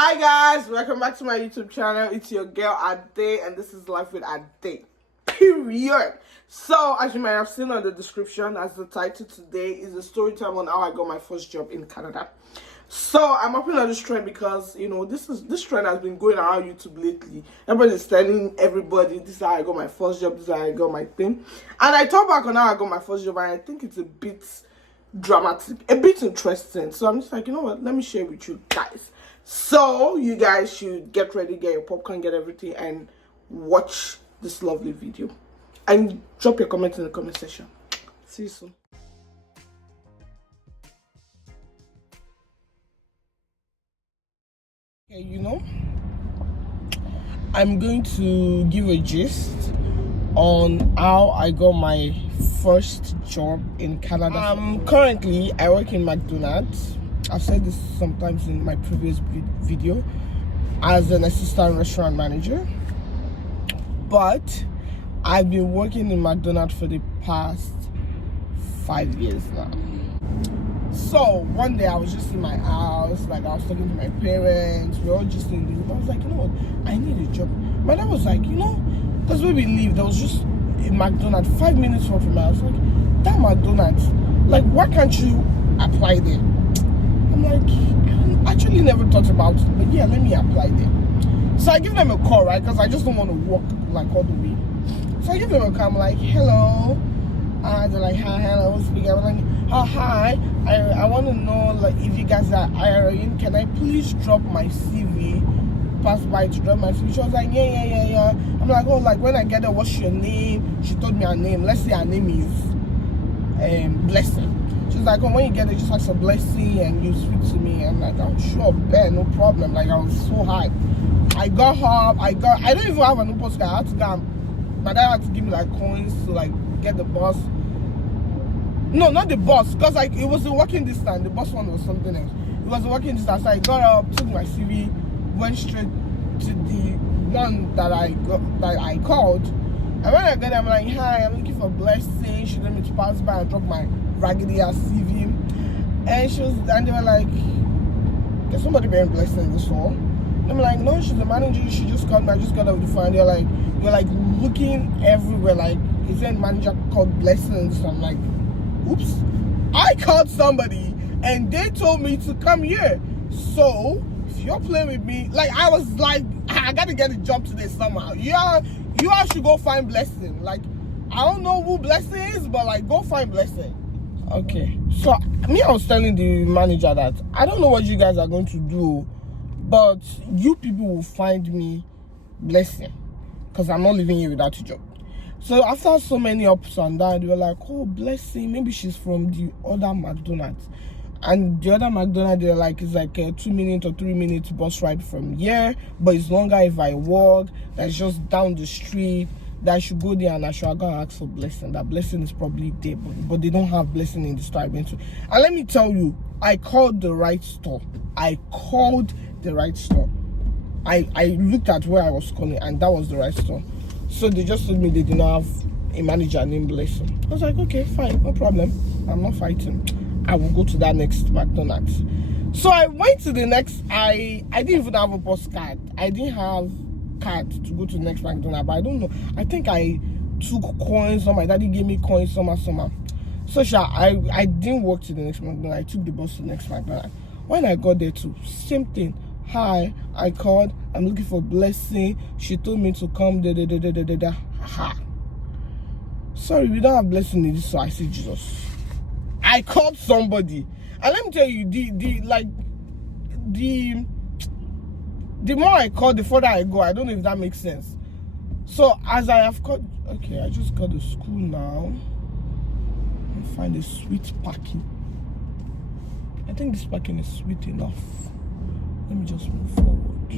Hi guys, welcome back to my YouTube channel. It's your girl Ade and this is Life with Ade. Period. So as you might have seen on the description, as the title today is a story time on how I got my first job in Canada. So I'm upping on this trend because this trend has been going around YouTube lately. Everybody's telling everybody this is how I got my first job, this is how I got my thing. And I thought back on how I got my first job and I think it's a bit dramatic, a bit interesting. So I'm just like, you know what, let me share with you guys. So you guys should get ready, get your popcorn, get everything, and watch this lovely video. And drop your comments in the comment section. See you soon. Okay, I'm going to give a gist on how I got my first job in Canada. Currently, I work in McDonald's. I've said this sometimes in my previous video as an assistant restaurant manager, but I've been working in McDonald's for the past 5 years now. So one day I was just in my house, like I was talking to my parents, we were all just in the room. I was like, you know what, I need a job. My dad was like, because where we live, there was just a McDonald's 5 minutes from my house. Like, that McDonald's, like, why can't you apply there? I'm like, I actually never thought about it, but yeah, let me apply there. So I give them a call, right? Because I just don't want to walk like all the way. So I give them a call. I'm like, hello. And they're like, hi, hello, speaking. I'm like, oh, hi. I want to know, like, if you guys are hiring, can I please drop my CV? Pass by to drop my CV. She was like, yeah. I'm like, oh, like, when I get there, what's your name? She told me her name. Let's say her name is Blessing. She's like, oh, when you get there, just ask a blessing and you speak to me. I'm like, oh, sure, bet, no problem. Like, I was so hyped. I got her. I don't even have an postcard. I had to go. My dad had to give me like coins to like get the bus. No, not the bus, because like it was a walking distance. The bus one was something else. It was a walking distance. So I got up, took my CV, went straight to the one that I called. And when I got there, I'm like, hi, I'm looking for a blessing. She let me to pass by and drop my raggedy ass CV. And they were like, there's somebody bearing blessing in this hall. And I'm like, no, she's the manager. She just called me. I just got off the phone. They're like, you're like looking everywhere. Like, is there a manager called Blessings? So I'm like, oops. I called somebody and they told me to come here. So if you're playing with me, like I was like, I gotta get a job today somehow. You all should go find Blessing. Like, I don't know who Blessing is, but like, go find Blessing. Okay, so I was telling the manager that I don't know what you guys are going to do, but you people will find me Blessing, because I'm not living here without a job. So after so many ups and downs, they were like, oh, Blessing, maybe she's from the other McDonald's. And the other McDonald's, they're like, it's like a 2 minute or 3 minute bus ride from here, but it's longer if I walk. That's just down the street. That I should go there and I should go and ask for Blessing. That Blessing is probably there, but they don't have Blessing in the store I went to. And let me tell you, I called the right store. I looked at where I was calling and that was the right store. So they just told me they didn't have a manager named Blessing. I was like, okay, fine, no problem. I'm not fighting. I will go to that next McDonald's. So I went to the next, I didn't even have a postcard. I didn't have card to go to the next McDonald's, but I don't know. I think I took coins, or my daddy gave me coins somehow. So I didn't walk to the next McDonald's. I took the bus to the next McDonald's. When I got there too, same thing. Hi, I called. I'm looking for Blessing. She told me to come. Ha. Sorry, we don't have Blessing in this. So I said, Jesus. I called somebody, and let me tell you, the more I call, the further I go. I don't know if that makes sense. So as I have called, okay, I just got to school now. I find a sweet parking. I think this parking is sweet enough. Let me just move forward.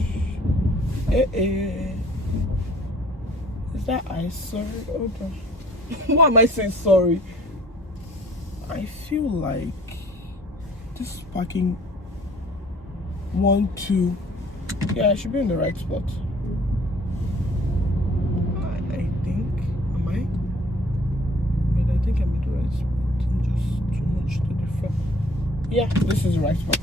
Is that I sorry? Hold on. Why am I saying sorry? I feel like this parking 1, 2. Yeah, I should be in the right spot. I think. Am I? But I think I'm in the right spot. I'm just too much to the front. Yeah, this is the right spot.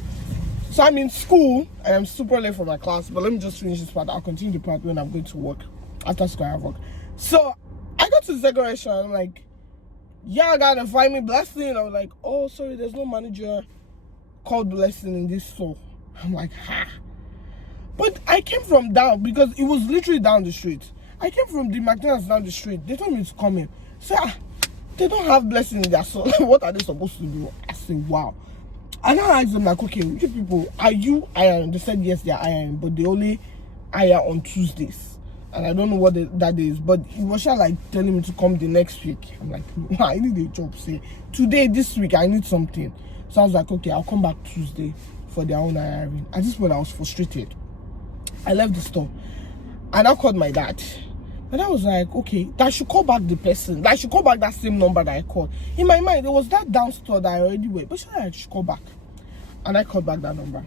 So I'm in school and I'm super late for my class, but let me just finish this part. I'll continue the part when I'm going to work. After school I have work. So I got to the second restaurant. I'm like, yeah, I gotta find me Blessing. I was like, oh, sorry, there's no manager called Blessing in this store. I'm like, ha. But I came from down, because it was literally down the street. I came from the McDonald's down the street. They told me to come in. So they don't have Blessing in their store. What are they supposed to do? I said, wow. And I asked them, like, okay, you people, are you iron? They said yes, they're iron, but they only iron on Tuesdays. And I don't know what that is, but it was like telling me to come the next week. I'm like, I need a job. Say today, this week, I need something. So I was like, okay, I'll come back Tuesday for their own hiring. At this point, I was frustrated. I left the store and I called my dad. And I was like, okay, that I should call back the person. That I should call back that same number that I called. In my mind, it was that down store that I already went. But I should call back. And I called back that number.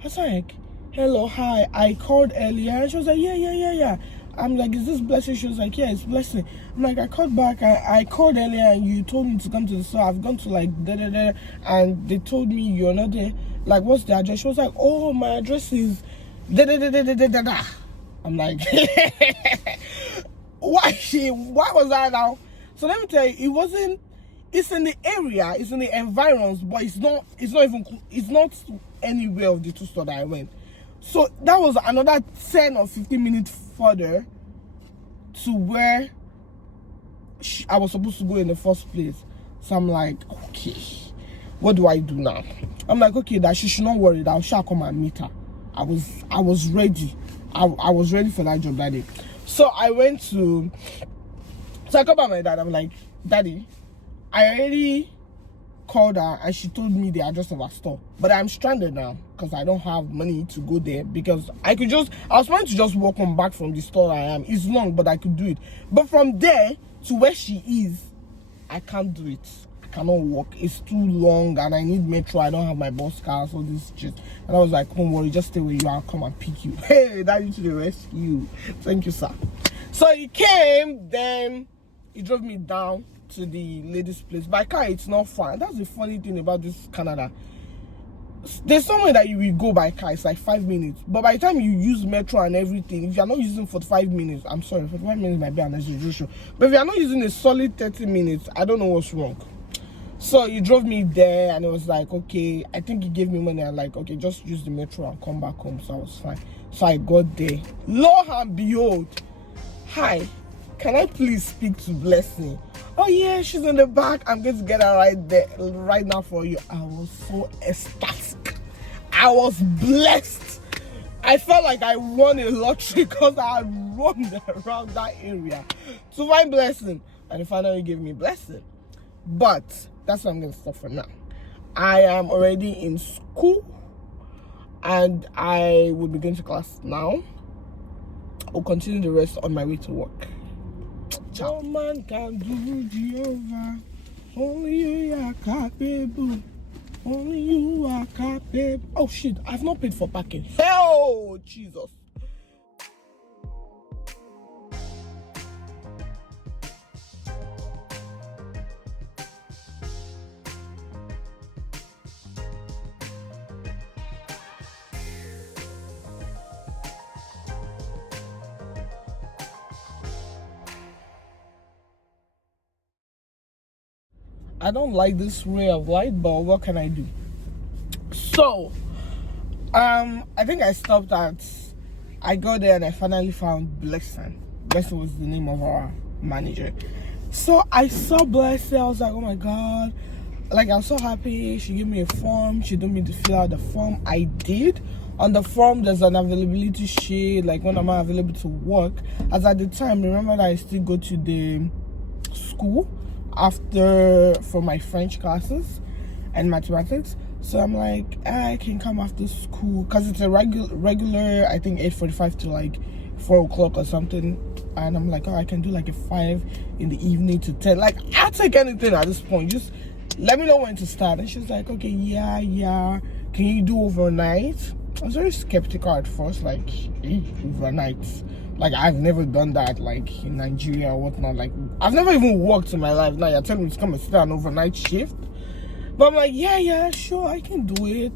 I was like, hello, hi, I called earlier. And she was like, yeah. I'm like, is this Blessing? She was like, yeah, it's Blessing. I'm like, I called back. I called earlier and you told me to come to the store. I've gone to like da. And they told me you're not there. Like, what's the address? She was like, oh, my address is da. I'm like, why was that now? So let me tell you, it's in the area, it's in the environs, but it's not anywhere of the two stores that I went. So that was another 10 or 15 minutes further to where I was supposed to go in the first place. So I'm like, okay, what do I do now? I'm like, okay, that she should not worry, that I shall come and meet her. I was ready. I was ready for that job that day. So I called back my dad. I'm like, Daddy, I already called her and she told me the address of her store. But I'm stranded now because I don't have money to go there, because I was planning to just walk on back from the store I am. It's long, but I could do it. But from there to where she is, I can't do it. I cannot walk. It's too long and I need metro. I don't have my bus car, so this shit. And I was like, don't worry, just stay where you are. I'll come and pick you. Hey, Daddy to the rescue. Thank you, sir. So he came, then he drove me down to the lady's place. By car, it's not far. That's the funny thing about this Canada. There's somewhere that you will go by car, it's like 5 minutes. But by the time you use metro and everything, if you're not using 45 minutes, I'm sorry, 45 minutes might be an exaggeration. But if you're not using a solid 30 minutes, I don't know what's wrong. So he drove me there and it was like, okay, I think he gave me money. I'm like, okay, just use the metro and come back home. So I was fine. So I got there. Lo and behold, hi, can I please speak to Blessing? Oh yeah, she's in the back. I'm going to get her right there, right now for you. I was so ecstatic. I was blessed. I felt like I won a lottery because I had run around that area to find Blessing. And he finally gave me Blessing. But that's what I'm going to stop for now. I am already in school and I will be going to class now. I'll continue the rest on my way to work. Ciao. No man can do Jehovah. Only you are capable. Only you are capable. Oh shit, I've not paid for parking. Hell, Jesus. I don't like this way of life, but what can I do? So, I think I stopped I got there and I finally found Blessing. Blessing was the name of our manager. So I saw Blessing, I was like, oh my God. Like, I was so happy. She gave me a form. She told me to fill out the form. I did. On the form, there's an availability sheet, like when am I available to work. As at the time, remember that I still go to the school for my French classes and mathematics. So I'm like, I can come after school because it's a regular I think 8:45 to like 4 o'clock or something. And I'm like, oh, I can do like a 5 in the evening to 10. Like, I'll take anything at this point, just let me know when to start. And she's like, okay, yeah, can you do overnight? I was very skeptical at first, like, overnight. Like, I've never done that, like, in Nigeria or whatnot. Like, I've never even worked in my life. Now you're telling me to come and sit an overnight shift? But I'm like, yeah, sure, I can do it.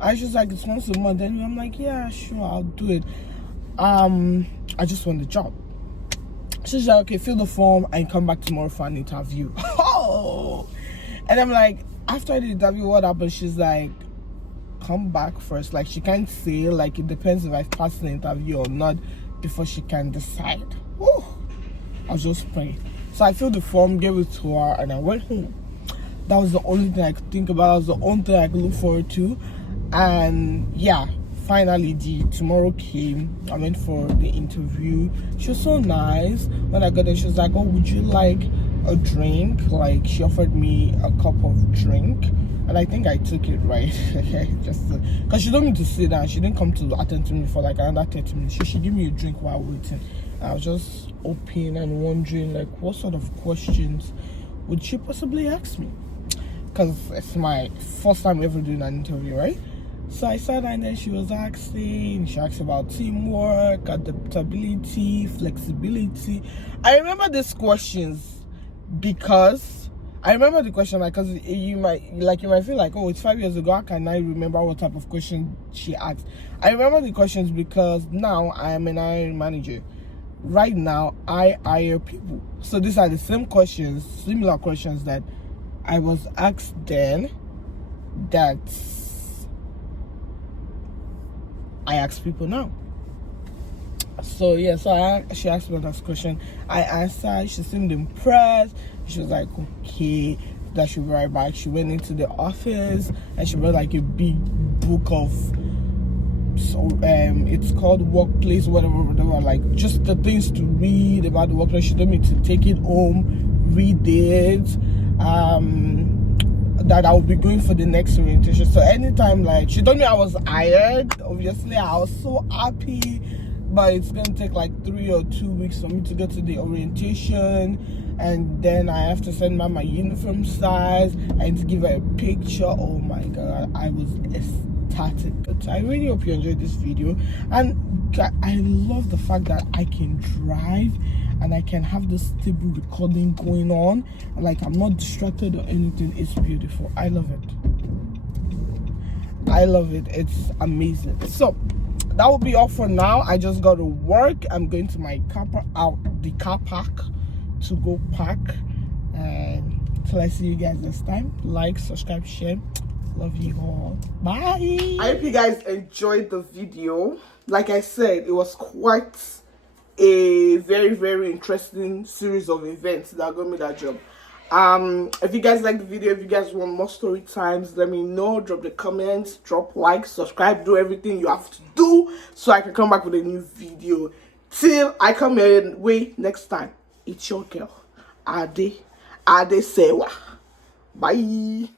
And she's like, it's once a month. And I'm like, yeah, sure, I'll do it. I just want the job. She's like, okay, fill the form and come back tomorrow for an interview. Oh, and I'm like, after the interview, what happened? She's like, come back first. Like, she can't say, like, it depends if I pass the interview or not before she can decide. Whew. I was just praying. So I filled the form, gave it to her, and I went home. That was the only thing I could think about. That was the only thing I could look forward to. And yeah, finally tomorrow came. I went for the interview. She was so nice. When I got there, she was like, oh, would you like a drink? Like, she offered me a cup of drink, and I think I took it, right? Just because she told me to sit down. She didn't come to attend to me for like another 30 minutes. She should give me a drink while waiting. And I was just open and wondering, like, what sort of questions would she possibly ask me? Because it's my first time ever doing an interview, right? So I sat and then she asked about teamwork, adaptability, flexibility. I remember these questions because I remember the question, like, because you might feel like, oh, it's 5 years ago, how can I remember what type of question she asked? I remember the questions because now I am an hiring manager. Right now, I hire people. So these are the same questions, similar questions that I was asked then that I ask people now. So yeah, she asked me that question. I answered. She seemed impressed. She was like, okay, that she'll be right back. She went into the office and she brought like a big book of, so it's called Workplace, whatever, like just the things to read about the workplace. She told me to take it home, read it, that I'll be going for the next orientation. So anytime, like, she told me I was hired, obviously I was so happy, but it's gonna take like 3 or 2 weeks for me to get to the orientation, and then I have to send my uniform size. I need to give her a picture. Oh my god, I was ecstatic. But I really hope you enjoyed this video, and I love the fact that I can drive and I can have this stable recording going on, like I'm not distracted or anything. It's beautiful. I love it. It's amazing. So that will be all for now. I just got to work. I'm going to my car park to go park, and till I see you guys next time, like, subscribe, share. Love you all. Bye. I hope you guys enjoyed the video. Like I said, it was quite a very, very interesting series of events that got me that job. If you guys like the video, if you guys want more story times, let me know. Drop the comments, drop likes, subscribe, do everything you have to do so I can come back with a new video. Till I come your way next time, it's your girl Ade Sewa. Bye.